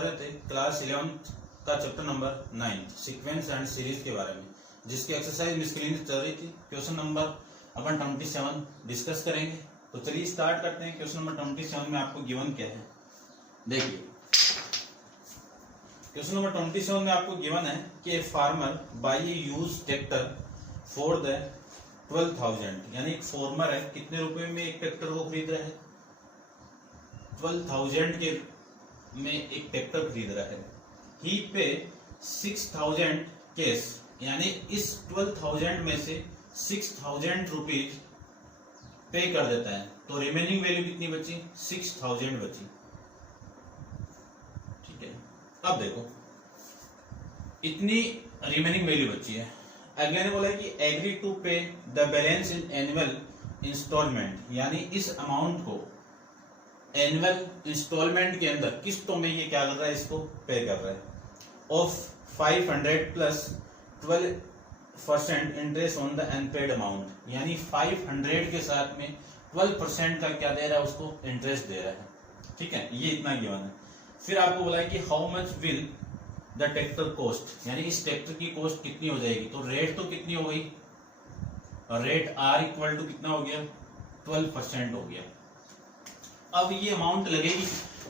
कर रहे थे क्लास 11th का chapter number 9 sequence and series के बारे में, जिसकी एक्सरसाइज मिस्किलिन चल रही थी। क्वेश्चन नंबर अपन 27 डिस्कस करेंगे। तो चलिए स्टार्ट करते हैं। क्वेश्चन नंबर 27 में आपको गिवन क्या है, देखिए। क्वेश्चन नंबर 27 में आपको गिवन है कि a farmer by A use tractor for the 12,000, यानी एक फार्मर है, कितने रुपए में एक ट्रैक्टर को खरीद रहा है? 12,000 के में एक ट्रैक्टर खरीद रहा है। ही पे 6,000 कैश, यानी इस 12,000 में से 6,000 रुपीज पे कर देता है, तो रिमेनिंग वैल्यू कितनी बची? 6,000 बची। ठीक है, अब देखो इतनी रिमेनिंग वैल्यू बची है। अगले ने बोला है कि agree to pay the balance in annual instalment, यानी इस अमाउंट को एनुअल इंस्टॉलमेंट के अंदर किस्तों में ये क्या कर रहा है, इसको पे कर रहा है। Of 500 plus 12% interest on the unpaid amount, यानी 500 के साथ में 12% का क्या दे रहा है, उसको इंटरेस्ट दे रहा है। ठीक है, ये इतना गिवन है। फिर आपको बोला है कि how much will the tractor cost, यानी इस ट्रैक्टर की कॉस्ट कितनी हो जाएगी। तो रेट तो कितनी हो गई, रेट आर इक्वल टू कितना हो गया, 12% हो गया। अब ये अमाउंट लगेगी,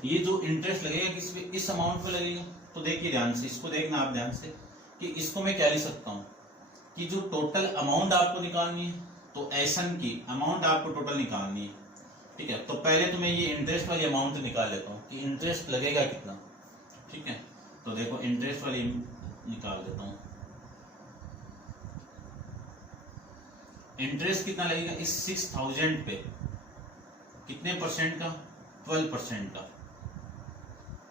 ये जो इंटरेस्ट लगेगा किस पे, इस अमाउंट पे लगेगा। तो देखिए ध्यान से, इसको देखना आप ध्यान से कि इसको मैं क्या लिख सकता हूं कि जो टोटल अमाउंट आपको निकालनी है, तो एसन की अमाउंट आपको टोटल निकालनी है। ठीक है, तो पहले तो मैं ये इंटरेस्ट वाली अमाउंट निकाल लेता हूँ कि इंटरेस्ट लगेगा कितना। ठीक है, तो देखो इंटरेस्ट वाली निकाल देता हूं। इंटरेस्ट कितना लगेगा इस 6,000 पे, कितने परसेंट का, 12% का।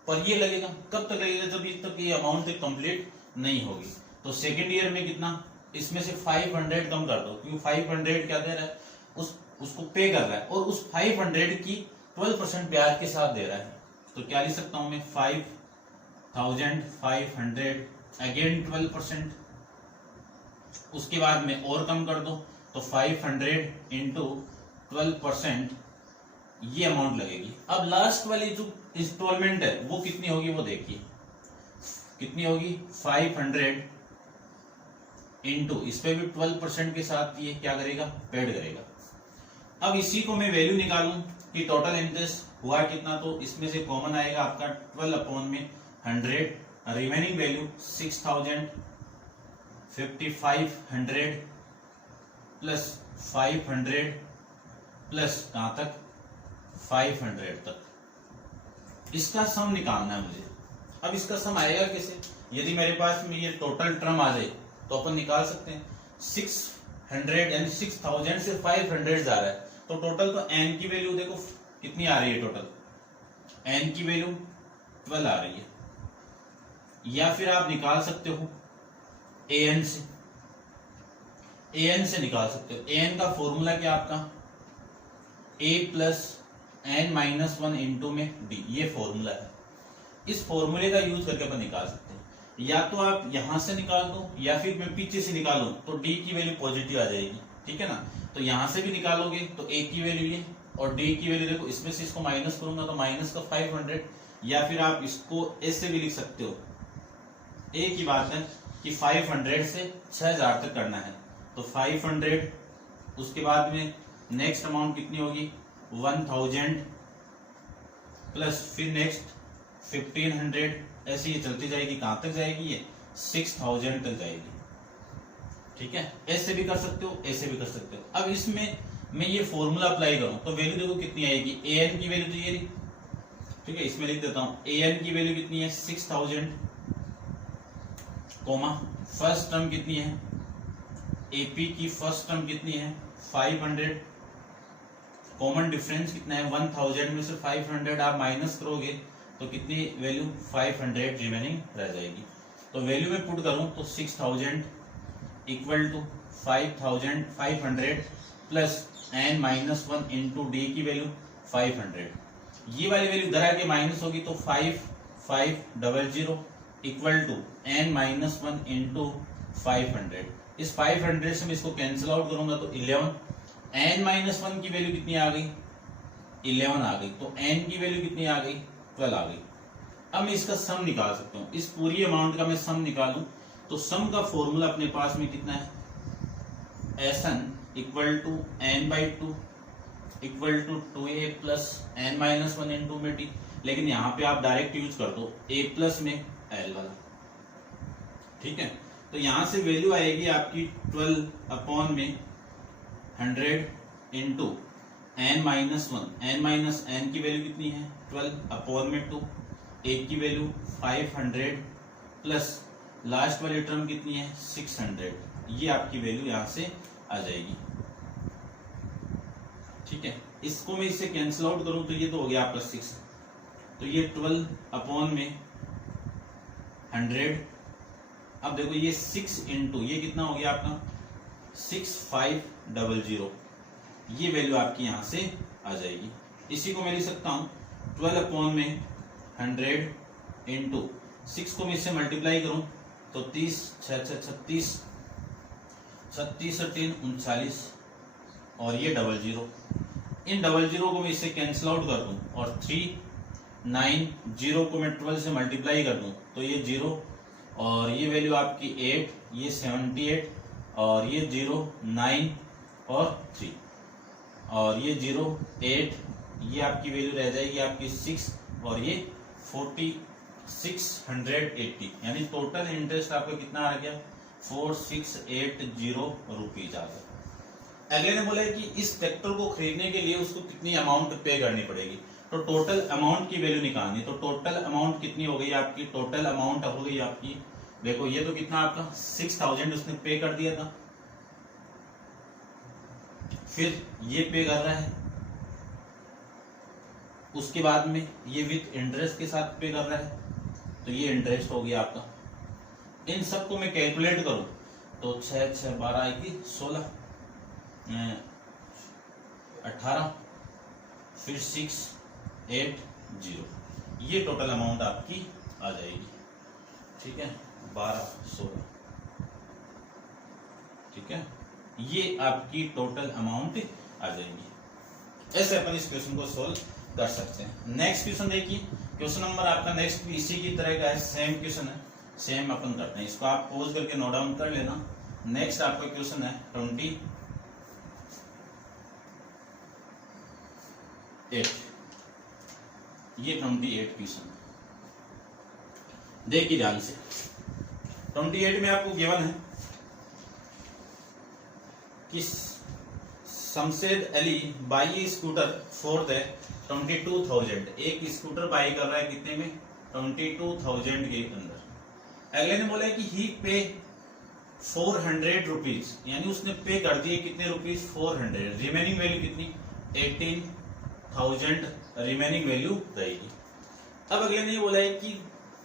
पर ये लगेगा कब तक लगेगा, जब तक ये अमाउंट कंप्लीट नहीं होगी। तो सेकेंड ईयर में कितना, इसमें से 500 कम कर दो, क्योंकि 500 क्या दे रहा है, उसको पे कर रहा है, और उस 500 की 12% ब्याज के साथ दे रहा है। तो क्या लिख सकता हूं मैं, 5,500 अगेन 12%। उसके बाद में और कम कर दो, तो 500 इंटू 12% ये अमाउंट लगेगी। अब लास्ट वाली जो इंस्टॉलमेंट है वो कितनी होगी, वो देखिए कितनी होगी, 500 इंटू इस पे भी 12% के साथ ये क्या करेगा, पेड करेगा। अब इसी को मैं वैल्यू निकालूं कि टोटल इंटरेस्ट हुआ कितना, तो इसमें से कॉमन आएगा आपका 12/100, रिमेनिंग वैल्यू 6,000, 5,500 प्लस 500 प्लस कहां तक, 500 तक। इसका सम निकालना है मुझे। अब इसका सम आएगा कैसे, यदि मेरे पास में ये टोटल टर्म आ जाए तो अपन निकाल सकते हैं। 600 यानी 6,000 से 500 जा रहा है, तो टोटल तो एन की वैल्यू देखो कितनी आ रही है, टोटल एन की वैल्यू 12 आ रही है। या फिर आप निकाल सकते हो एन से, एन से निकाल सकते हो। एन का फॉर्मूला क्या आपका, ए प्लस एन माइनस 1 इंटू में डी, ये फॉर्मूला है। इस फॉर्मूले का यूज करके अपन निकाल सकते हैं। या तो आप यहां से निकाल दो, या फिर मैं पीछे से निकालूं तो डी की वैल्यू पॉजिटिव आ जाएगी। ठीक है ना, तो यहां से भी निकालोगे तो ए की वैल्यू ये, और डी की वैल्यू देखो, इसमें से इसको माइनस करूंगा तो माइनस का 500। या फिर आप इसको ऐसे भी लिख सकते हो, ए की बात है कि 500 से 6,000 तक करना है, तो 500, उसके बाद में नेक्स्ट अमाउंट कितनी होगी, 1,000 प्लस फिर नेक्स्ट 1,500, ऐसे ये चलती जाएगी। कहां तक जाएगी ये, 6,000 तक जाएगी। ठीक है, ऐसे भी कर सकते हो, ऐसे भी कर सकते हो। अब इसमें मैं ये फॉर्मूला अप्लाई करूं तो वैल्यू देखो कितनी आएगी, ए एन की वैल्यू तो ये रही। ठीक है, इसमें लिख देता हूं, ए एन की वैल्यू कितनी है, 6,000, कोमा फर्स्ट टर्म कितनी है, एपी की फर्स्ट टर्म कितनी है, 500, कॉमन डिफरेंस कितना है, 1,000 में से 500 आप माइनस करोगे तो कितनी वैल्यू, 500 रिमेनिंग रह जाएगी। तो वैल्यू में पुट करूं तो 6,000 equal to 5,500 plus N minus 1 into D की वैल्यू 500। ये वाली वैल्यू इधर आके माइनस होगी तो 5,500 equal to N minus 1 into 500। इस 500 से मैं इसको कैंसिल आउट करूंगा तो 11, एन माइनस 1 की वैल्यू कितनी आ गई, 11 आ गई, तो एन की वैल्यू कितनी आ गई, 12 आ गई। अब मैं इसका सम निकाल सकता हूँ, इस पूरी अमाउंट का मैं सम निकालूं तो सम का फॉर्मूला अपने पास में कितना है, Sn equal to n/2 equal to 2a plus n-1 into में t। लेकिन यहाँ पे आप डायरेक्ट यूज कर दो a प्लस में l वाला, ठीक है। तो यहां से वैल्यू आएगी आपकी 12 अपॉन में 100 इंटू n-1, n-n की वैल्यू कितनी है 12 अपॉन में 2, एक की वैल्यू 500 प्लस लास्ट वाली टर्म कितनी है 600, ये आपकी वैल्यू यहां से आ जाएगी, ठीक है। इसको मैं इससे कैंसिल आउट करूं तो ये तो हो गया आपका 6, तो ये 12 अपॉन में 100। अब देखो ये 6 इंटू ये कितना हो गया आपका 6500, ये वैल्यू आपकी यहां से आ जाएगी। इसी को मैं लिख सकता हूं 12 अपॉन में 100 इंटू 6 को मैं इससे मल्टीप्लाई करूं तो 30 36 36 और 3 39 और ये 00, इन 00 को मैं इससे कैंसिल आउट कर दूं और 390 को मैं 12 से मल्टीप्लाई कर दूं तो ये 0 और ये वैल्यू आपकी 8, ये 78 और ये 0 9 और 3 और ये 0 8, ये आपकी वैल्यू रह जाएगी आपकी 6 और ये 4680, यानी टोटल इंटरेस्ट आपका कितना आ गया 4680 रुपीज आ गया। अगले ने बोला है कि इस ट्रैक्टर को खरीदने के लिए उसको कितनी अमाउंट पे करनी पड़ेगी, तो टोटल अमाउंट की वैल्यू निकालनी। तो टोटल अमाउंट कितनी हो गई आपकी, टोटल अमाउंट हो गई आपकी, देखो ये तो कितना आपका 6000 उसने पे कर दिया था, फिर ये पे कर रहा है, उसके बाद में ये विथ इंटरेस्ट के साथ पे कर रहा है, तो ये इंटरेस्ट हो गया आपका। इन सबको मैं कैलकुलेट करूं तो 6 6 12 16 18 फिर 680, ये टोटल अमाउंट आपकी आ जाएगी, ठीक है 12 16, ठीक है, ये आपकी टोटल अमाउंट आ जाएगी। ऐसे अपन इस क्वेश्चन को सोल्व कर सकते हैं। नेक्स्ट क्वेश्चन देखिए, क्वेश्चन नंबर आपका नेक्स्ट इसी की तरह का है, सेम क्वेश्चन है, सेम अपन करते हैं, इसको आप पॉज करके नोट डाउन कर लेना। नेक्स्ट आपका क्वेश्चन है 28, ये 28 क्वेश्चन देखिए ध्यान से। 28 में आपको गिवन है कि Shamshed Ali by scooter for the 22,000, एक स्कूटर बाई कर रहा है कितने में 22,000 के अंदर। अगले ने बोला है कि ही पे 400 रुपीज, यानी उसने पे कर दिए कितने रुपीज 400, रिमेनिंग वैल्यू कितनी 18,000 रिमेनिंग वैल्यू रहेगी। अब अगले ने ये बोला है कि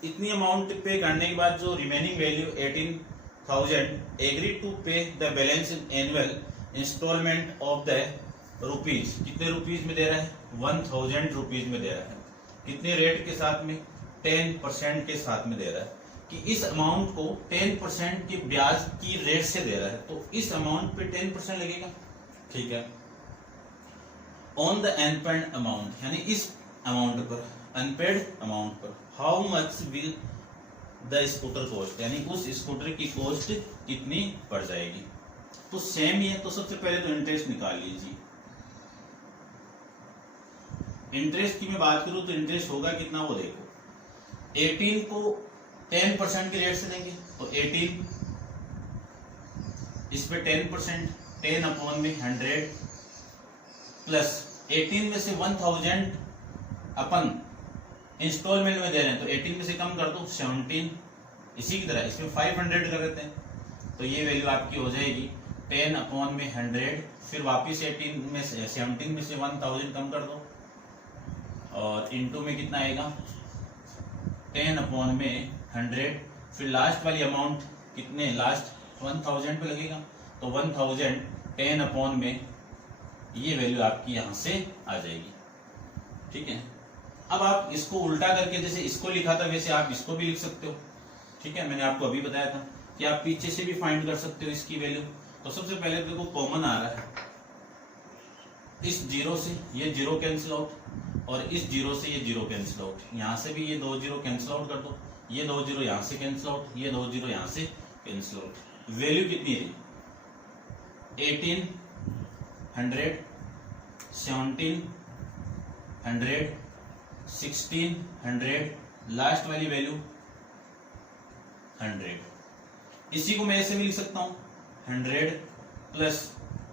इतनी अमाउंट पे करने के बाद जो remaining value 18,000 agree to pay the balance in annual instalment of the rupees, कितने रुपीज में दे रहा है 1000 रुपीज में दे रहा है, कितने रेट के साथ में 10% के साथ में दे रहा है, कि इस अमाउंट को 10% की ब्याज की रेट से दे रहा है, तो इस अमाउंट पे 10% लगेगा, ठीक है। ऑन द अनपेड अमाउंट, यानी इस अमाउंट पर, अनपेड अमाउंट पर, how much will the scooter cost, यानी उस स्कूटर की कॉस्ट कितनी पड़ जाएगी। तो सेम ही है, तो सबसे पहले तो इंटरेस्ट निकाल लीजिए। इंटरेस्ट की मैं बात करूं तो इंटरेस्ट होगा कितना, वो देखो 18 को 10% के रेट से देंगे, तो 18 इस पे 10%, 10 अपॉन में 100 प्लस 18 में से 1000 अपन इंस्टॉलमेंट में दे रहे हैं, तो 18 में से कम कर दो 17, इसी की तरह इसमें 500 कर देते हैं, तो ये वैल्यू आपकी हो जाएगी 10 अपॉन में 100, फिर वापिस 18 में से 17 में से 1000 कम कर दो और इनटू में कितना आएगा 10 अपॉन में 100, फिर लास्ट वाली अमाउंट कितने, लास्ट 1000 पे लगेगा, तो 1000 10 अपॉन में ये वैल्यू आपकी यहां से आ जाएगी, ठीक है। अब आप इसको उल्टा करके जैसे इसको लिखा था वैसे आप इसको भी लिख सकते हो, ठीक है। मैंने आपको अभी बताया था कि आप पीछे से भी फाइंड कर सकते हो इसकी वैल्यू। तो सबसे पहले देखो कॉमन आ रहा है इस जीरो से, ये जीरो कैंसिल आउट, और इस जीरो से ये जीरो कैंसिल आउट, यहाँ से भी ये 2 जीरो कैंसिल आउट कर दो, ये 2 जीरो यहाँ से कैंसिल आउट, ये 2 जीरो यहाँ से कैंसिल आउट। वैल्यू कितनी रही? 1800, 1700, 1600, लास्ट वाली वैल्यू 100। इसी को मैं ऐसे भी लिख सकता हूं 100 प्लस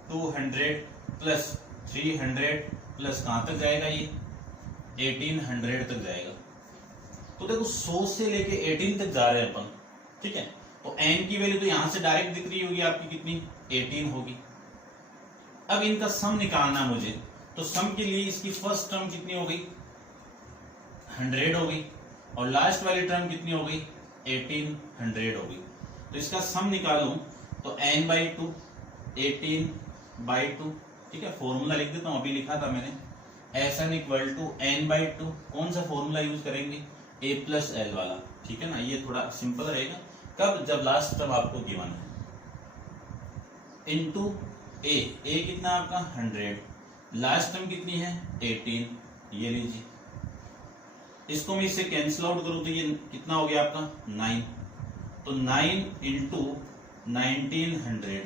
200 प्लस 300 प्लस कहां तक जाएगा? ये 1800 तक जाएगा। तो देखो 100 से लेके 18 तक जा रहे हैं अपन, ठीक है। तो n की वैल्यू तो यहां से डायरेक्ट दिख रही होगी आपकी, कितनी? 18 होगी। अब इनका सम निकालना मुझे, तो सम के लिए इसकी फर्स्ट टर्म कितनी हो गई? 100 हो गई, और लास्ट वाली टर्म कितनी हो गई? 1800 हो गई। तो इसका सम निकालूं तो n/2 18/2, ठीक है। फॉर्मूला लिख देता हूं, अभी लिखा था मैंने, Sn इक्वल टू n/2। कौन सा फॉर्मूला यूज करेंगे? a+l वाला, ठीक है ना। ये थोड़ा सिंपल रहेगा। कब? जब लास्ट टर्म आपको गिवन है, इनटू a कितना आपका? 100, लास्ट टर्म कितनी है? 18, ये लीजिए। इसको मैं इससे कैंसिल आउट करूं तो ये कितना हो गया आपका? 9। तो 9 इंटू 1900,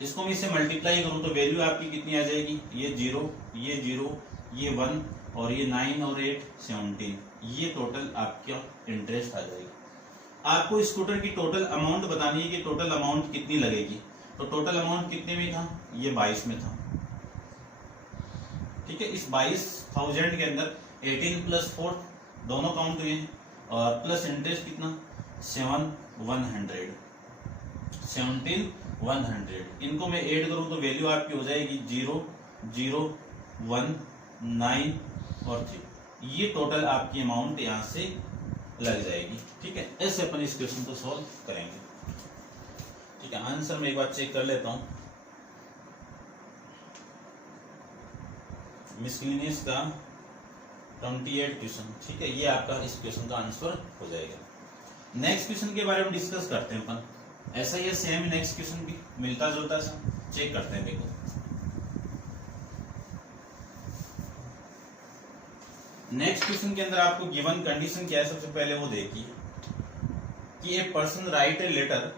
इसको मैं इससे मल्टीप्लाई करूं तो वैल्यू आपकी कितनी आ जाएगी? ये 0, ये 0, ये 1, और ये 9 और 8 17। ये टोटल आपका इंटरेस्ट आ जाएगी। आपको स्कूटर की टोटल अमाउंट बतानी है कि टोटल अमाउंट कितनी लगेगी। तो टोटल अमाउंट कितने में था? ये 22 में था, ठीक है। इस 22,000 के अंदर 18 प्लस 4 दोनों काउंट हुए हैं, और प्लस इंटरेस्ट कितना? 17,100। इनको मैं ऐड करूं तो वैल्यू आपकी हो जाएगी 0, 0, 1, 9 और 3। ये टोटल आपकी अमाउंट यहां से लग जाएगी, ठीक है। ऐसे अपन इस क्वेश्चन को सॉल्व करेंगे, ठीक है। आंसर मैं एक बार चेक कर लेता हूं। मिसलिनियस का 28 क्वेश्चन, ठीक है। ये आपका इस क्वेश्चन का आंसर हो जाएगा। नेक्स्ट क्वेश्चन के बारे में डिस्कस करते हैं अपन। ऐसा ही है, सेम नेक्स्ट क्वेश्चन भी मिलता जुलता सा, चेक करते हैं। देखो नेक्स्ट क्वेश्चन के अंदर आपको गिवन कंडीशन क्या है, सबसे पहले वो देखिए कि a person write a letter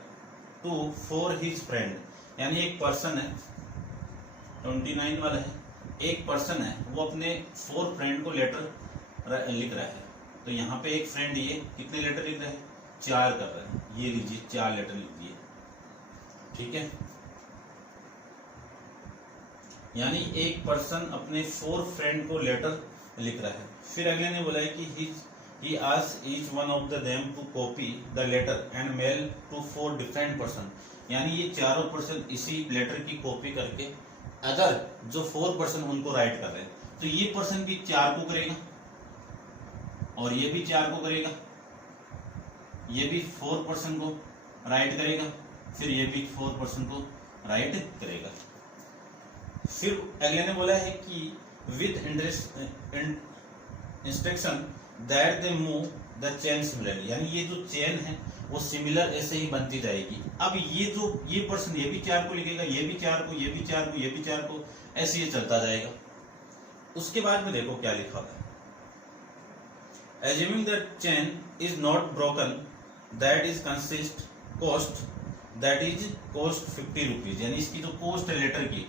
to for his friend. यानी एक पर्सन है, 29 वाला है, एक पर्सन है, वो अपने 4 फ्रेंड को लेटर लिख रहा है। तो यहाँ पे एक फ्रेंड ये कितने लेटर लिख रहा है? 4 कर रहा है। ये लीजिए 4 लेटर लिख दिए, ठीक है। यानी एक पर्सन अपने 4 फ्रेंड को लेटर लिख रहा है। फिर अगले ने बोला है कि he asked each one of them to copy the letter and mail to 4 different person। यानी ये चारों पर्सन इसी लेटर की कॉपी करके अगर जो 4 पर्सन उनको राइट कर रहे हैं, तो ये पर्सन भी 4 को करेगा, और ये भी 4 को करेगा, ये भी 4 पर्सन को राइट करेगा, फिर ये भी 4 पर्सन को राइट करेगा। फिर अगले ने बोला है कि with instruction that they move the chain similarly. यानी ये जो चेन है वो सिमिलर ऐसे ही बनती जाएगी। अब ये पर्सन ये भी 4 को लिखेगा, ये भी 4 को, ये भी 4 को, ये भी 4 को, ऐसे ये चलता जाएगा। उसके बाद में देखो क्या लिखा है, assuming that chain is not broken, that is consist cost, that is cost 50 rupees. यानी इसकी जो कॉस्ट है लेटर की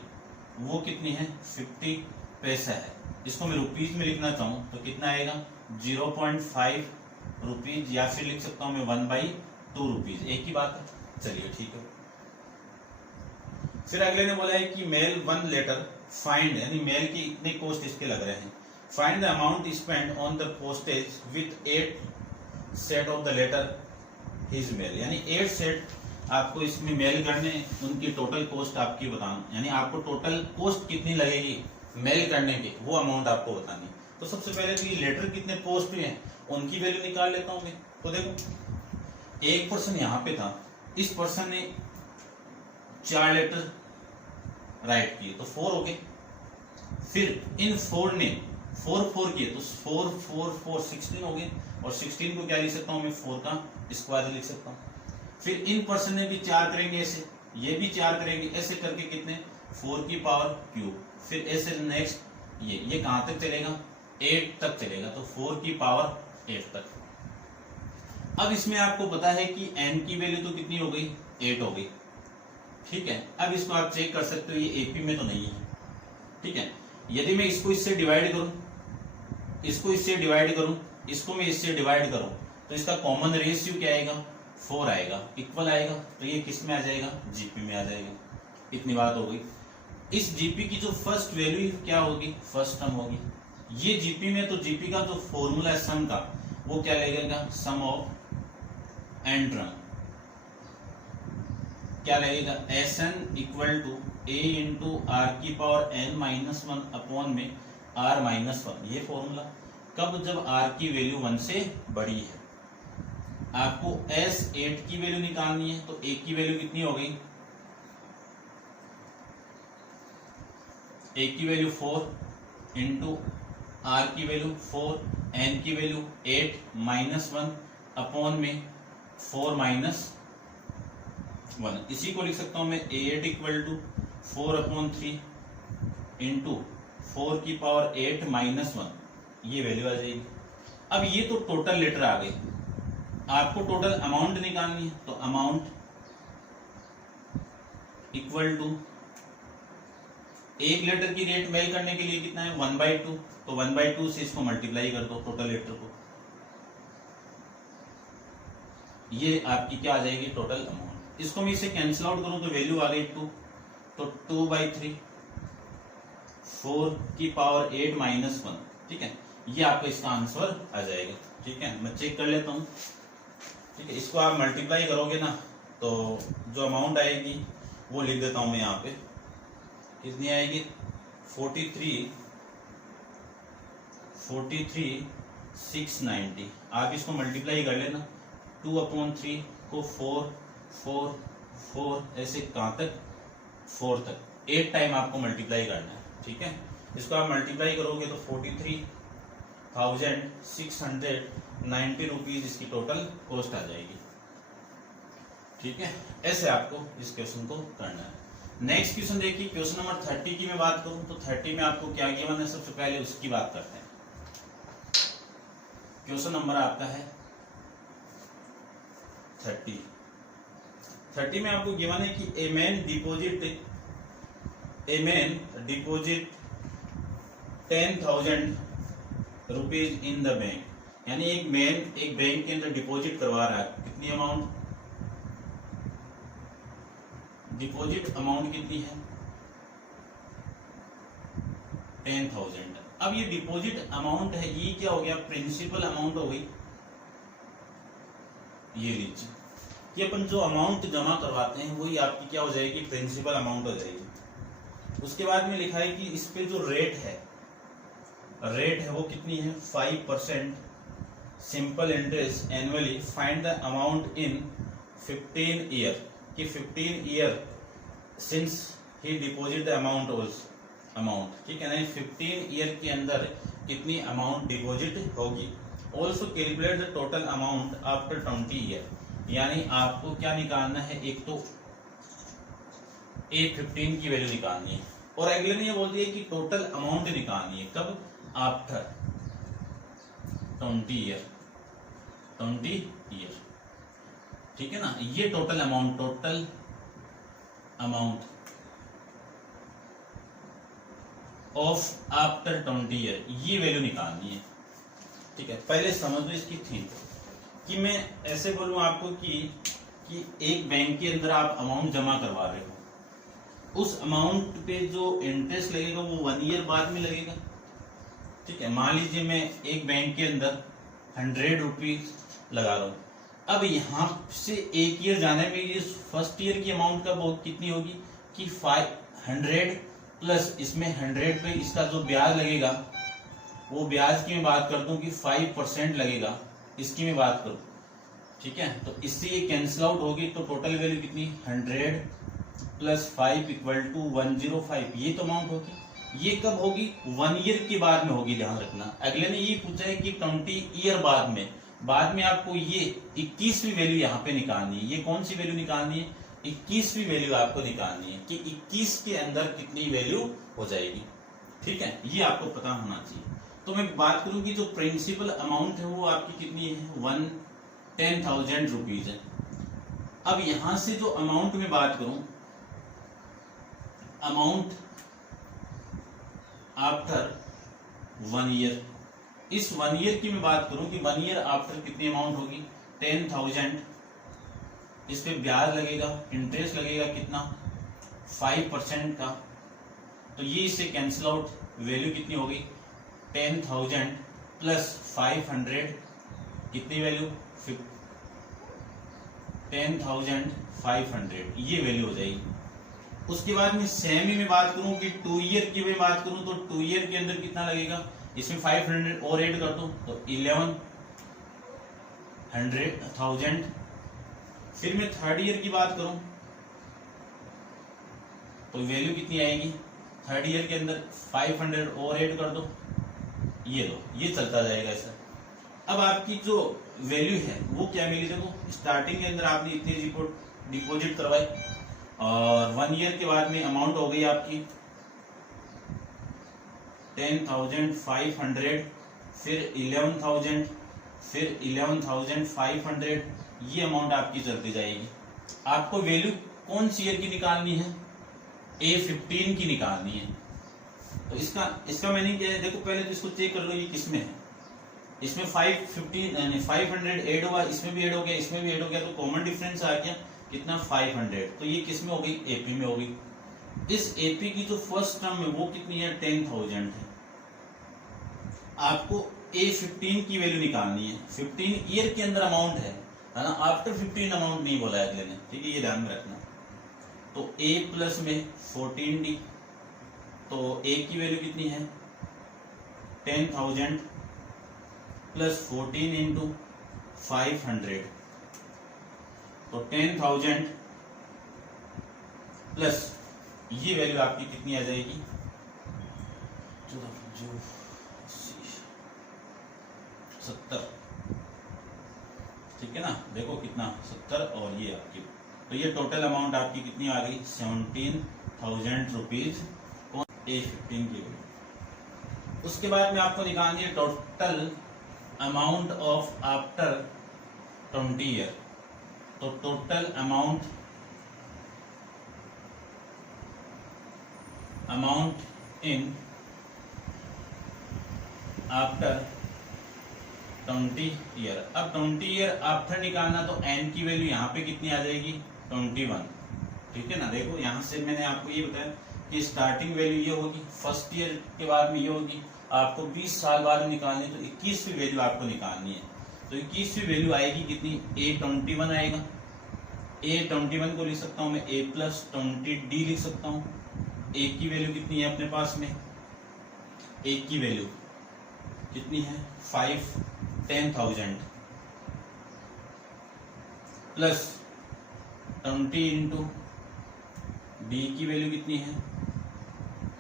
वो कितनी है? 50 पैसा है। इसको मैं रुपीज में लिखना चाहूं तो कितना आएगा? 0.5 रुपीज, या फिर लिख सकता हूं मैं 1/2 रुपीज। एक ही बात है, चलिए ठीक है। फिर अगले ने बोला है कि मेल 1 लेटर फाइंड, यानी मेल की इतने कॉस्ट इसके लग रहे हैं। Find the amount spend on the postage with 8 set of the letter his mail. यानी 8 सेट आपको इसमें मेल करने, उनकी टोटल कॉस्ट आपकी बताना, यानी आपको टोटल कॉस्ट कितनी लगेगी मेल करने की, वो अमाउंट आपको बतानी। तो सबसे पहले तो ये लेटर कितने पोस्ट हुए हैं उनकी वैल्यू निकाल लेता हूं मैं। तो देखो एक पर्सन यहाँ पे था, इस पर्सन ने 4 लेटर राइट किए तो 4 हो गए। फिर इन 4 ने 4 किए तो 4 4 4 16 हो गए, और 16 को क्या लिख सकता हूं मैं? 4 का स्क्वायर लिख सकता हूं। फिर इन पर्सन ने भी 4 करेंगे ऐसे, ये भी 4 करेंगे ऐसे करके, कितने? 4 की पावर क्यूब। फिर ऐसे नेक्स्ट ये कहां तक चलेगा? 8 तक चलेगा, तो 4 की पावर 8 तक। अब इसमें आपको पता है कि n की वैल्यू तो कितनी हो गई, 8 हो गई, ठीक है। अब इसको आप चेक कर सकते हो, ये एपी में तो नहीं है, ठीक है। यदि मैं इसको इससे डिवाइड करूं, इसको इससे डिवाइड करूं, इसको मैं इससे डिवाइड करूं, तो इसका कॉमन रेशियो क्या आएगा, 4 आएगा, इक्वल आएगा, तो ये किस में आ जाएगा, जीपी में आ जाएगा। इतनी बात हो गई। इस जीपी की जो फर्स्ट वैल्यू क्या होगी, फर्स्ट टर्म होगी। ये जीपी में, तो जीपी का जो फॉर्मूला है सम का, वो क्या लगेगा, सम ऑफ एन टर्म, क्या लगेगा, S N equal to A into R की पावर एन माइनस 1 अपॉन में आर माइनस 1। ये फॉर्मूला कब, जब आर की वैल्यू 1 से बड़ी है। आपको S8 की वैल्यू निकालनी है, तो ए की वैल्यू कितनी हो गई, ए की वैल्यू 4 इंटू आर की वैल्यू 4, एन की वैल्यू 8 माइनस 1 अपॉन में 4 माइनस 1। इसी को लिख सकता हूं मैं, A8 equal to 4 upon 3 into 4 की पावर 8 माइनस 1, ये वैल्यू आ जाएगी। अब ये तो टोटल लीटर आ गई, आपको टोटल अमाउंट निकालनी है, तो अमाउंट इक्वल टू 1 लीटर की रेट मेल करने के लिए कितना है, 1/2, तो 1/2 से इसको मल्टीप्लाई कर दो टोटल लीटर को, ये आपकी क्या आ जाएगी, टोटल अमाउंट। इसको मैं इसे कैंसिल आउट करूं तो वैल्यू आ गई 2, तो 2/3, 4 की पावर 8 माइनस 1, ठीक है। ये आपका इसका आंसर आ जाएगा, ठीक है। मैं चेक कर लेता हूं, ठीक है। इसको आप मल्टीप्लाई करोगे ना, तो जो अमाउंट आएगी वो लिख देता हूं मैं यहाँ पे, कितनी आएगी, 43,690। आप इसको मल्टीप्लाई कर लेना, 2/3 को 4 4 4 ऐसे कहां तक, 4 तक, 8 टाइम आपको मल्टीप्लाई करना है, ठीक है। इसको आप मल्टीप्लाई करोगे तो 43,690 रुपीज इसकी टोटल कॉस्ट आ जाएगी, ठीक है। ऐसे आपको इस क्वेश्चन को करना है। नेक्स्ट क्वेश्चन देखिए, क्वेश्चन नंबर 30 की मैं बात करूं तो 30 में आपको क्या गिवन है, सबसे पहले उसकी बात करते हैं। क्वेश्चन नंबर आपका है 30 में आपको गिवन है कि a man deposit 10,000 rupees in the bank, यानी एक मैन एक बैंक के अंदर डिपॉजिट करवा रहा है, कितनी अमाउंट, डिपॉजिट अमाउंट कितनी है, 10,000। अब ये डिपॉजिट अमाउंट है, ये क्या हो गया, प्रिंसिपल अमाउंट हो गई। ये लीजिए, कि अपन जो अमाउंट जमा करवाते हैं वही आपकी क्या हो जाएगी, प्रिंसिपल अमाउंट हो जाएगी। उसके बाद में लिखा है कि इस पे जो रेट है वो कितनी है, 5% simple interest annually, find the amount in 15 year, कि 15 year since he deposit the amount amount, ठीक है ना। 15 ईयर के अंदर कितनी अमाउंट डिपॉजिट होगी। Also calculate the total amount after 20 year, यानी आपको क्या निकालना है, एक तो A15 की वैल्यू निकालनी है, और अगले ने ये बोल दिया कि टोटल अमाउंट निकालनी है, कब, आफ्टर 20 ईयर, ठीक है ना। ये total amount of after 20 year, ये वैल्यू निकालनी है, ठीक है। पहले समझ लो इसकी थीम, कि मैं ऐसे बोलूं आपको कि एक बैंक के अंदर आप अमाउंट जमा करवा रहे हो, उस अमाउंट पे जो इंटरेस्ट लगेगा वो 1 ईयर बाद में लगेगा, ठीक है। मान लीजिए मैं एक बैंक के अंदर 100 रुपीज लगा रहा हूं, अब यहां से 1 ईयर जाने में ये फर्स्ट ईयर की अमाउंट का कितनी होगी, कि 500 प्लस इसमें 100 पे इसका जो ब्याज लगेगा, वो ब्याज की मैं बात करता हूँ कि 5% लगेगा, इसकी मैं बात करूं, ठीक है। तो इससे ये कैंसिल आउट होगी, तो टोटल वैल्यू कितनी, 100 प्लस 5 इक्वल टू 105, ये तो अमाउंट होगी। ये कब होगी, 1 ईयर के बाद में होगी, ध्यान रखना। अगले ने ये पूछा है कि 20 ईयर बाद में आपको ये 21वीं वैल्यू यहाँ पे निकालनी है। ये कौन सी वैल्यू निकालनी है, 21वीं वैल्यू आपको निकालनी है, कि 21 के अंदर कितनी वैल्यू हो जाएगी, ठीक है। ये आपको पता होना चाहिए। तो मैं बात करूं कि जो प्रिंसिपल अमाउंट है वो आपकी कितनी है, 10,000 रुपीज है। अब यहां से जो अमाउंट में बात करूं, अमाउंट आफ्टर 1 ईयर, इस 1 ईयर की मैं बात करूं कि 1 ईयर आफ्टर कितनी अमाउंट होगी, 10,000। इस पे ब्याज लगेगा, इंटरेस्ट लगेगा कितना, 5% का। तो ये इससे कैंसिल आउट, वैल्यू कितनी होगी, 10,000 प्लस 500, कितनी वैल्यू, 10,500, ये वैल्यू हो जाएगी। उसके बाद में सेम ही मैं बात करूं कि 2 ईयर की मैं बात करूं तो 2 ईयर के अंदर कितना लगेगा, इसमें 500 और ऐड कर दो तो 11,000। फिर मैं 3rd ईयर की बात करूं तो वैल्यू कितनी आएगी, 3rd ईयर के अंदर 500 और ऐड कर दो, ये चलता जाएगा ऐसा। अब आपकी जो वैल्यू है वो क्या मिली, देखो स्टार्टिंग के अंदर आपने इतनी डिपॉजिट करवाई और 1 ईयर के बाद में अमाउंट हो गई आपकी 10,500, फिर 11,000, फिर 11,500, ये अमाउंट आपकी चलती जाएगी। आपको वैल्यू कौन सी ईयर की निकालनी है, A15 की निकालनी है। तो इसका मीनिंग क्या है, देखो पहले तो इसको चेक कर लो ये किसमें है। इसमें 500 ऐड हुआ, इसमें भी ऐड हो गया, इसमें भी ऐड हो गया, तो कॉमन डिफरेंस आ गया कितना, 500। तो ये किसमें हो गई, AP में हो गई। इस AP की जो फर्स्ट टर्म है वो कितनी है, 10,000 है। आपको A15 की वैल्यू निकालनी है। 15 ईयर के अंदर अमाउंट है ना, आफ्टर 15 अमाउंट नहीं बोला है अगले ने, ठीक है, ये ध्यान में रखना। तो A प्लस में 14D, तो A की वैल्यू कितनी है, 10,000 प्लस 14 इंटू 500, तो 10,000 प्लस ये वैल्यू आपकी कितनी आ जाएगी, 70, ठीक है ना। देखो कितना 70 और ये आपकी, तो ये टोटल अमाउंट आपकी कितनी आ गई, 17,000 रुपीज A15 की वैल्यू। उसके बाद में आपको निकालनी है total amount of after 20 year. तो total amount in after 20 year. अब 20 ईयर आफ्टर निकालना, तो n की वैल्यू यहाँ पे कितनी आ जाएगी, 21, ठीक है ना। देखो यहाँ से मैंने आपको ये बताया कि स्टार्टिंग वैल्यू ये होगी, फर्स्ट ईयर के बाद में ये होगी, आपको 20 साल बाद में निकालनी है, तो 21वीं वैल्यू आपको निकालनी है। तो 21वीं वैल्यू आएगी कितनी, A21 आएगा। A21 को लिख सकता हूँ मैं A प्लस 20D लिख सकता हूँ। A की वैल्यू कितनी है अपने पास में, A की वैल्यू कितनी है, 10,000 प्लस 20 इंटू D की वैल्यू कितनी है,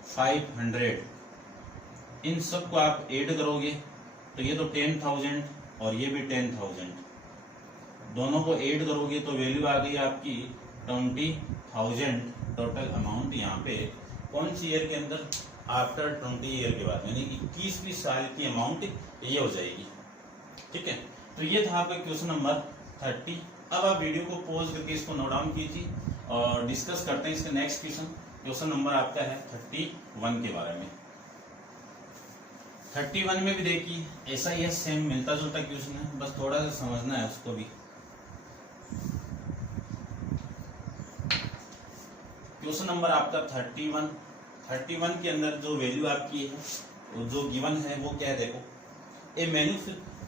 500। इन सब को आप ऐड करोगे तो ये तो 10,000 और ये भी 10,000, दोनों को ऐड करोगे तो वैल्यू आ गई आपकी 20,000 टोटल अमाउंट। यहाँ पे कौन सी ईयर के अंदर, आफ्टर 20 ईयर के बाद, यानी 21वीं साल की अमाउंट ये हो जाएगी, ठीक है। तो ये था आपका क्वेश्चन नंबर 30। अब आप वीडियो को पॉज करके इसको नोट डाउन कीजिए और डिस्कस करते हैं इसका नेक्स्ट क्वेश्चन नंबर आपका है 31 के बारे में। 31 में भी देखिए ऐसा ही है, सेम मिलता जुलता क्वेश्चन है, बस थोड़ा सा समझना है उसको भी। क्वेश्चन नंबर आपका 31 के अंदर जो वैल्यू आपकी है, जो गिवन है वो क्या है, देखो a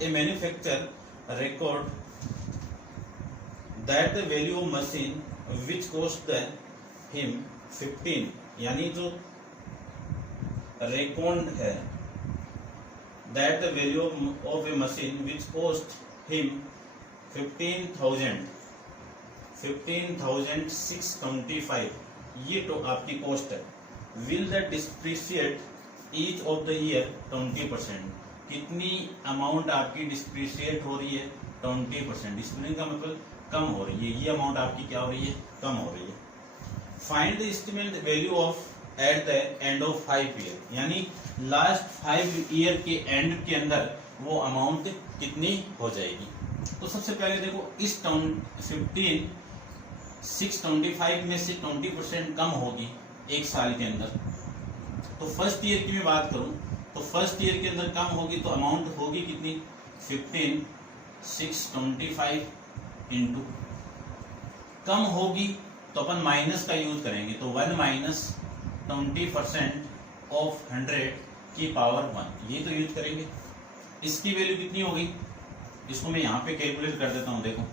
manufacture record that the value of machine which cost him 15, यानी जो रिकॉर्ड है that the value of a machine which cost him 15,625, ये तो आपकी कॉस्ट है। Will the depreciate each of the year 20%, कितनी अमाउंट आपकी डिस्प्रिशिएट हो रही है, 20%। डिस्प्रिशिएट का मतलब कम हो रही है, ये अमाउंट आपकी क्या हो रही है, कम हो रही है। Find the estimated value of at the end of 5 year, यानी लास्ट 5 ईयर के एंड के अंदर वो अमाउंट कितनी हो जाएगी। तो सबसे पहले देखो इस 15,625 में से 20% कम होगी एक साल के अंदर। तो फर्स्ट ईयर की मैं बात करूं तो फर्स्ट ईयर के अंदर कम होगी तो अमाउंट होगी कितनी, 15,625 इंटू, कम होगी तो अपन माइनस का यूज करेंगे, तो 1 माइनस 20% ऑफ 100 की पावर 1, ये तो यूज करेंगे। इसकी वैल्यू कितनी हो गई, इसको मैं यहाँ पे कैलकुलेट कर देता हूँ। देखो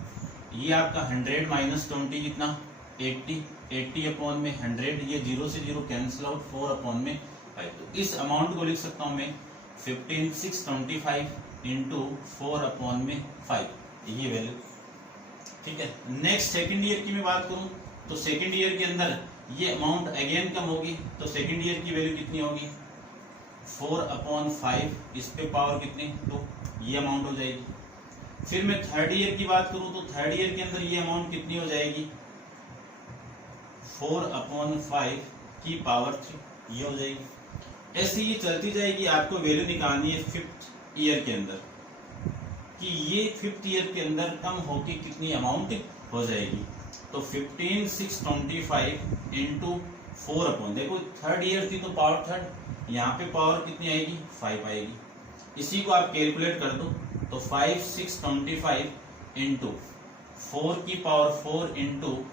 ये आपका 100 माइनस 20 कितना, 80 अपॉन में 100, ये 0 से 0 कैंसिल आउट, 4 अपॉन में 5। तो इस अमाउंट को लिख सकता हूँ मैं 15,625 इंटू 4 अपॉन में 5, ये वैल्यू। ठीक है, नेक्स्ट सेकेंड ईयर की मैं बात करूँ तो सेकेंड ईयर के अंदर ये अमाउंट अगेन कम होगी, तो सेकेंड ईयर की वैल्यू कितनी होगी, 4 अपॉन 5, इस पे पावर कितनी, 2, ये अमाउंट हो जाएगी। फिर मैं थर्ड ईयर की बात करूं तो थर्ड ईयर के अंदर ये अमाउंट कितनी हो जाएगी, 4 अपॉन 5 की पावर 3, ये हो जाएगी। ऐसे ये चलती जाएगी, आपको वैल्यू निकालनी है फिफ्थ ईयर के अंदर कि ये फिफ्थ ईयर के अंदर कम होके कितनी अमाउंट हो जाएगी। तो 15,625 इंटू 4 अपॉन, देखो थर्ड ईयर थी तो पावर थर्ड, यहाँ पे पावर कितनी आएगी, 5 आएगी। इसी को आप कैलकुलेट कर दो तो 5,625 इंटू 4 की पावर 4 इंटू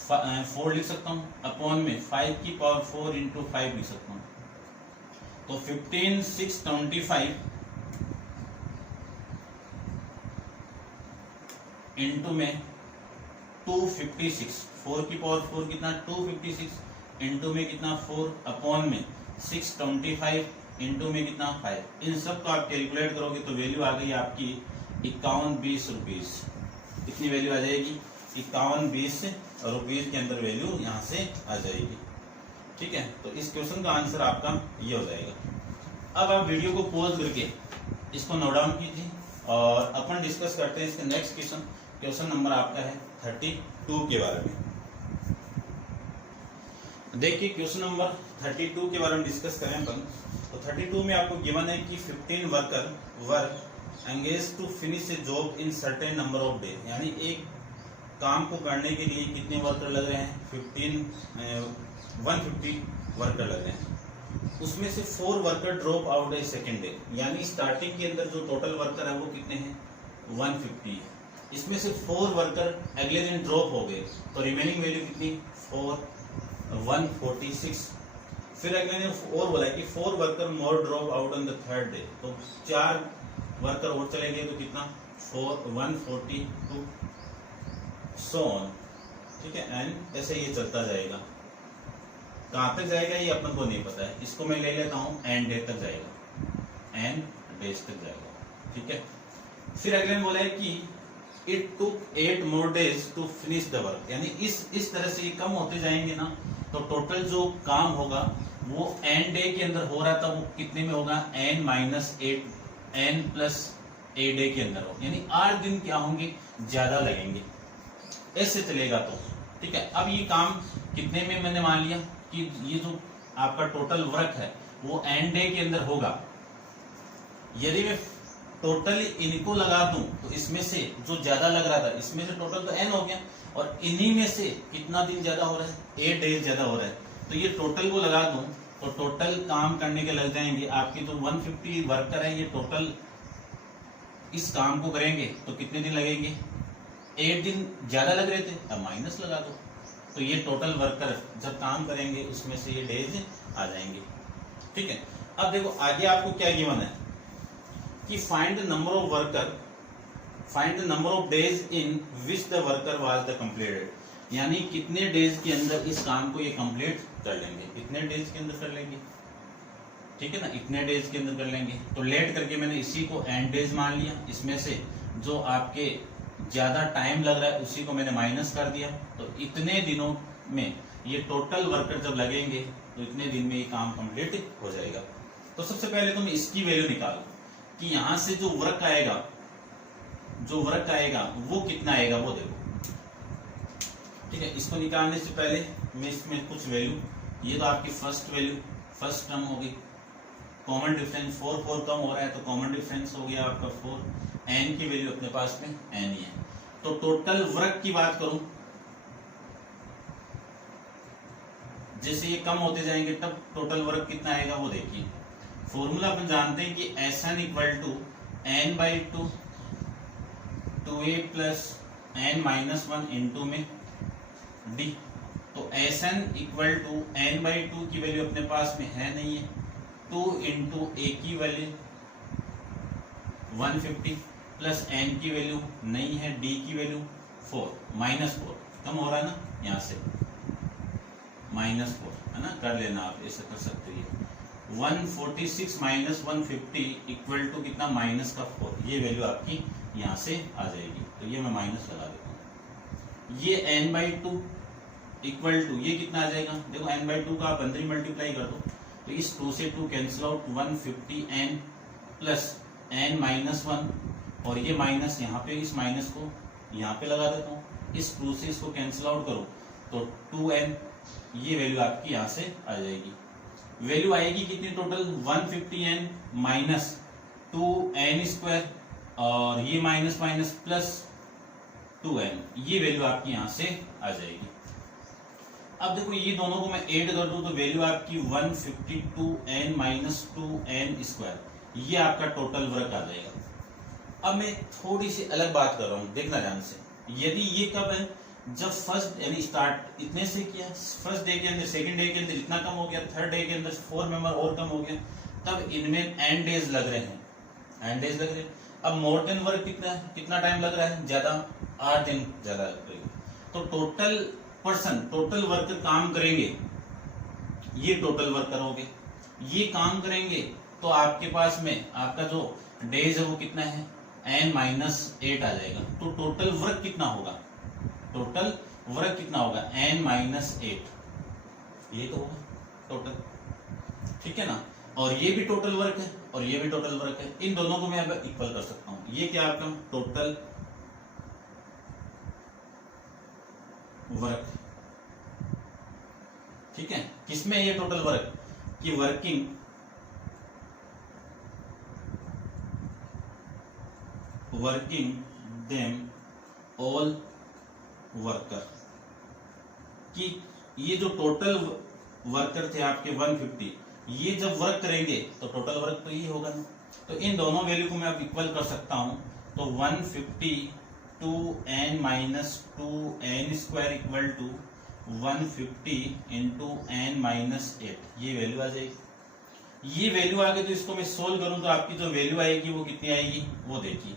4 लिख सकता हूँ, अपॉन में 5 की पावर 4 इंटू 5 लिख सकता हूँ। तो 15,625 इंटू में 256, 4 की पावर 4 कितना, 256 इंटू में कितना 4 अपॉन में 625 इंटू में कितना 5। इन सब को आप कैलकुलेट करोगे तो वैल्यू आ गई आपकी 5120 रुपीज। कितनी वैल्यू आ जाएगी, 5120 रुपीज के अंदर वैल्यू यहाँ से आ जाएगी। ठीक है, तो इस क्वेश्चन का आंसर आपका ये हो जाएगा। अब आप वीडियो को पॉज करके इसको नोट डाउन कीजिए और अपन डिस्कस करते हैं इसके नेक्स्ट क्वेश्चन। क्वेश्चन नंबर आपका है 32 के बारे में। देखिए क्वेश्चन नंबर 32 के बारे में डिस्कस करें अपन। तो 32 में आपको गिवन है कि 15 worker were engage to finish a job in certain number of day, यानी एक काम को करने के लिए कितने वर्कर लग रहे हैं, 150 वर्कर लग रहे हैं। उसमें से 4 वर्कर ड्रॉप आउट ए सेकेंड डे, यानी स्टार्टिंग के अंदर जो टोटल वर्कर है वो कितने हैं, 150। इसमें से 4 वर्कर अगले दिन ड्रॉप हो गए तो रिमेनिंग वैल्यू कितनी, 146। फिर अगले ने और बोला कि 4 worker more drop out on the third day, तो 4 वर्कर और चले गए तो कितना, 142 सो ऑन। ठीक है, एंड ऐसे ये चलता जाएगा। कहां तक जाएगा ये अपन को नहीं पता है, इसको मैं ले लेता हूं एंड डे तक जाएगा, एंड डेज तक जाएगा। ठीक है, फिर अगले ने बोला है कि it took 8 more days to finish the work, यानी इस तरह से ये कम होते जाएंगे ना, तो टोटल जो काम होगा वो एन डे के अंदर हो रहा था वो कितने में होगा, n minus 8 n plus a day के अंदर हो, यानी 8 दिन क्या होंगे, ज्यादा लगेंगे। ऐसे चलेगा तो ठीक है। अब ये काम कितने में मैंने मान लिया कि ये जो आपका टोटल वर्क है वो एन डे के अंदर होगा। यदि मैं टोटल इनको लगा दूं तो इसमें से जो ज्यादा लग रहा था, इसमें से टोटल तो n हो गया, और इन्हीं में से कितना दिन ज्यादा हो रहा है, 8 डेज ज्यादा हो रहा है। तो ये टोटल को लगा दूं तो टोटल काम करने के लग जाएंगे आपके जो 150 वर्कर है, ये टोटल इस काम को करेंगे तो कितने दिन लगेंगे, 8 दिन ज्यादा लग रहे थे, अब माइनस लगा दो तो ये टोटल वर्कर जब काम करेंगे उसमें से ये डेज आ जाएंगे। ठीक है, अब देखो आगे आपको क्या गिवन है कि find the number of worker, find the number of days in which the worker was the completed, यानी कितने डेज के अंदर इस काम को ये कंप्लीट कर लेंगे, कितने डेज के अंदर कर लेंगे। ठीक है ना, इतने डेज के अंदर कर लेंगे। तो लेट करके मैंने इसी को एंड डेज मान लिया, इसमें से जो आपके ज्यादा टाइम लग रहा है उसी को मैंने माइनस कर दिया। तो इतने दिनों में ये टोटल वर्कर जब लगेंगे तो इतने दिन में ये काम कंप्लीट हो जाएगा। तो सबसे पहले तो मैं इसकी वैल्यू निकालूं कि यहां से जो वर्क आएगा वो कितना आएगा वो देखो। ठीक है, इसको निकालने से पहले मैं इसमें कुछ वैल्यू ये तो आपकी फर्स्ट वैल्यू, फर्स्ट टर्म होगी। कॉमन डिफरेंस 4 4 कम हो रहा है तो कॉमन डिफरेंस हो गया आपका 4। एन की वैल्यू अपने पास में एन ही है। तो टोटल वर्क की बात करूं, जैसे ये कम होते जाएंगे तब टोटल वर्क कितना आएगा वो देखिए। फॉर्मूला अपन जानते हैं कि S N equal to N by two 2a plus N minus 1 into में डी। तो S N equal to N by two की वैल्यू अपने पास में है नहीं है, 2 इंटू ए की वैल्यू 150 प्लस एन की वैल्यू नहीं है, डी की वैल्यू 4 माइनस 4 कम हो रहा है ना, यहाँ से -4 है ना, कर लेना आप ऐसे कर सकते हैं। 146 माइनस 150 इक्वल टू कितना माइनस का 4, ये वैल्यू आपकी यहाँ से आ जाएगी। तो ये मैं माइनस लगा देता हूँ। ये n by two equal to ये कितना आ जाएगा, देखो n बाई टू का आप अंदर ही मल्टीप्लाई कर दो तो इस 2 से 2 cancel out, 150n plus n minus 1 और ये माइनस यहाँ पे, इस माइनस को यहाँ पे लगा देता हूँ, इस 2 से इसको कैंसिल आउट करो तो 2n, ये वैल्यू आपकी यहाँ से आ जाएगी। वैल्यू आएगी कितनी total, 150n minus 2n square और ये माइनस माइनस प्लस 2n, ये वैल्यू आपकी यहाँ से आ जाएगी। अब देखो ये दोनों को मैं ऐड कर दूं तो वैल्यू आपकी 152n माइनस 2n स्क्वायर, ये आपका टोटल वर्क आ जाएगा। अब मैं थोड़ी सी अलग बात कर रहा हूँ, देखना ध्यान से। यदि ये कब है, जब फर्स्ट यानी स्टार्ट इतने से किया, फर्स्ट डे के अंदर, सेकंड डे के अंदर इतना कम हो गया, थर्ड डे के अंदर 4 मेंबर और कम हो गया, तब इनमें एंड डेज लग रहे हैं, एंड डेज लग रहे हैं। अब मोर देन वर्क कितना है, कितना टाइम लग रहा है, ज्यादा 8 दिन ज्यादा लग रही है। तो टोटल पर्सन, टोटल वर्कर काम करेंगे, ये टोटल वर्कर हो गए, ये काम करेंगे तो आपके पास में आपका जो डेज है वो कितना है, n माइनस 8 आ जाएगा। तो टोटल वर्क कितना होगा, टोटल वर्क कितना होगा, n माइनस 8, ये तो होगा टोटल, ठीक है ना। और ये भी टोटल वर्क है और ये भी टोटल वर्क है, इन दोनों को मैं अब इक्वल कर सकता हूं। ये क्या आपका टोटल वर्क, ठीक है। किसमें ये टोटल वर्क की वर्किंग देम ऑल वर्कर कि ये जो टोटल वर्कर थे आपके 150, ये जब वर्क करेंगे तो टोटल वर्क तो ये होगा ना। तो इन दोनों वैल्यू को मैं अब इक्वल कर सकता हूं। तो 150 2n minus 2n square equal to 150 into n minus 8, ये वैल्यू आ जाएगी। ये वैल्यू आ गई तो इसको मैं सोल्व करूं तो आपकी जो वैल्यू आएगी वो कितनी आएगी, वो देखिए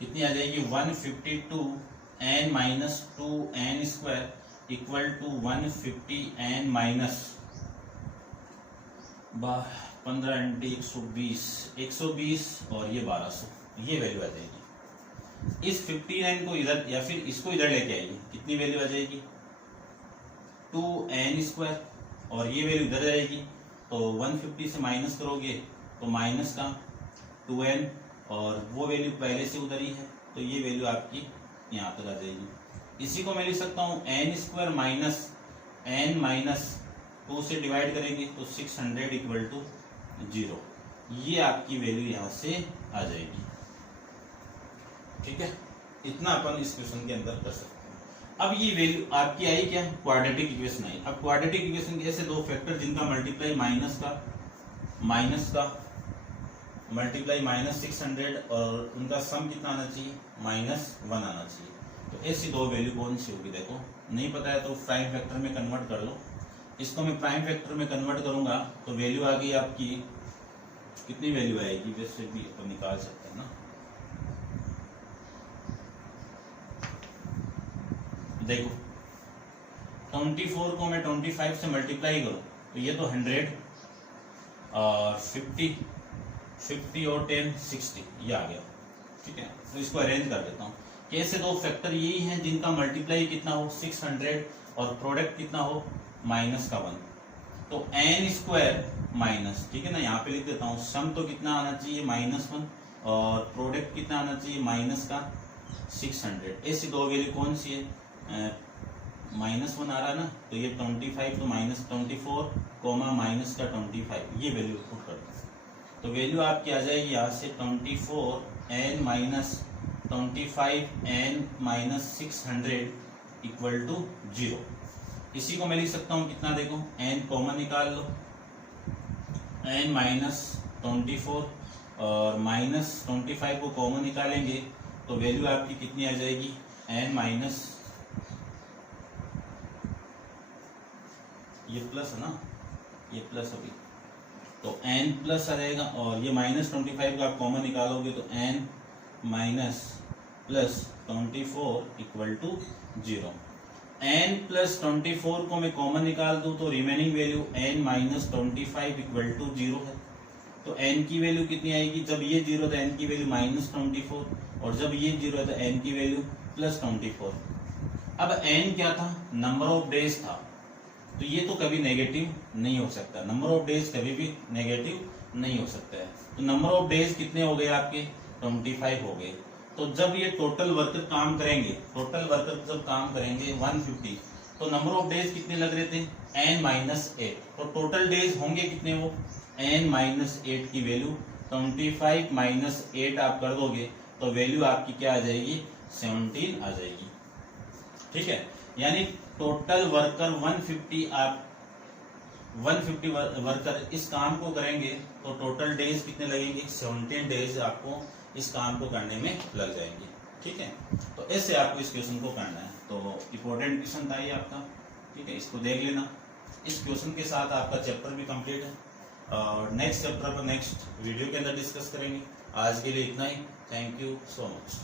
कितनी आ जाएगी, 152n minus 2n square equal to 150n minus 15 120 और ये 1200, ये वैल्यू आ जाएगी। इस 59 को इधर या फिर इसको इधर लेके आइए, कितनी वैल्यू आ जाएगी, 2n स्क्वायर और ये वैल्यू इधर जाएगी तो 150 से माइनस करोगे तो माइनस का 2n और वो वैल्यू पहले से उधर ही है तो ये वैल्यू आपकी यहाँ तक आ जाएगी। इसी को मैं लिख सकता हूँ n square minus n minus 2 से डिवाइड करेंगे तो 600 इक्वल टू 0, ये आपकी वैल्यू यहाँ से आ जाएगी, ठीक है। इतना अपन इस क्वेश्चन के अंदर कर सकते हैं। अब ये वैल्यू आपकी आई क्या, क्वाड्रेटिक इक्वेशन आई। अब क्वाड्रेटिक इक्वेशन के ऐसे दो फैक्टर जिनका मल्टीप्लाई माइनस का मल्टीप्लाई माइनस 600 और उनका सम कितना आना चाहिए, -1 आना चाहिए। तो ऐसी दो वैल्यू कौन सी होगी, देखो नहीं पता है तो प्राइम फैक्टर में कन्वर्ट कर लो। इसको मैं प्राइम फैक्टर में कन्वर्ट करूंगा तो वैल्यू आ गई आपकी, कितनी वैल्यू आएगी, वैसे भी अपन निकाल सकते हैं ना। देखो 24 को मैं 25 से मल्टीप्लाई करूं तो ये तो 100 और 50 और 10 60, ये आ गया, ठीक है। तो इसको अरेंज कर देता हूँ। कैसे दो फैक्टर यही हैं जिनका मल्टीप्लाई कितना हो 600 और प्रोडक्ट कितना हो -1, तो n स्क्वायर माइनस, ठीक है ना, यहाँ पे लिख देता हूँ। सम तो कितना आना चाहिए -1 और प्रोडक्ट कितना आना चाहिए -600। ऐसी दो वैल्यू कौन सी है, -1 आ रहा ना, तो ये 25 तो -24 कोमा माइनस का 25 ये वैल्यू पुट कर दो। तो वैल्यू आपकी आ जाएगी यहाँ से 24 n minus 25 n minus 600 equal to 0। इसी को मैं लिख सकता हूँ कितना, देखो n कॉमन निकाल लो, n माइनस 24 और माइनस 25 को कॉमन निकालेंगे तो वैल्यू आपकी कितनी आ जाएगी, n माइनस, ये प्लस है ना, ये प्लस अभी तो n प्लस आ जाएगा, और ये माइनस 25 का आप कॉमन निकालोगे तो n minus plus 24 equal to 0। n plus 24 को मैं कॉमन निकाल दूं तो remaining value n minus 25 equal to 0 है। तो n की वैल्यू कितनी आएगी, जब ये 0 तो n की वैल्यू माइनस 24 और जब ये 0 है तो n की वैल्यू प्लस 24। अब n क्या था, नंबर ऑफ डेज था, तो ये तो कभी नेगेटिव नहीं हो सकता, नंबर ऑफ डेज कभी भी नेगेटिव नहीं हो सकता है। तो नंबर ऑफ डेज कितने हो गए आपके, 25 हो गए। तो जब ये टोटल वर्कर काम करेंगे, टोटल वर्कर जब काम करेंगे 150, तो नंबर ऑफ डेज कितने लग रहे थे, n माइनस 8। तो टोटल डेज होंगे कितने, वो n माइनस 8 की वैल्यू 25 माइनस 8 आप कर दोगे तो वैल्यू आपकी क्या आ जाएगी, 17 आ जाएगी। ठीक है, यानी टोटल वर्कर 150, आप 150 वर्कर इस काम को करेंगे तो टोटल डेज कितने लगेंगे, 17 डेज आपको इस काम को करने में लग जाएंगे। ठीक है, तो ऐसे आपको इस क्वेश्चन को करना है। तो इम्पोर्टेंट क्वेश्चन था ये आपका, ठीक है, इसको देख लेना। इस क्वेश्चन के साथ आपका चैप्टर भी कंप्लीट है और नेक्स्ट चैप्टर पर नेक्स्ट वीडियो के अंदर डिस्कस करेंगे। आज के लिए इतना ही, थैंक यू सो मच।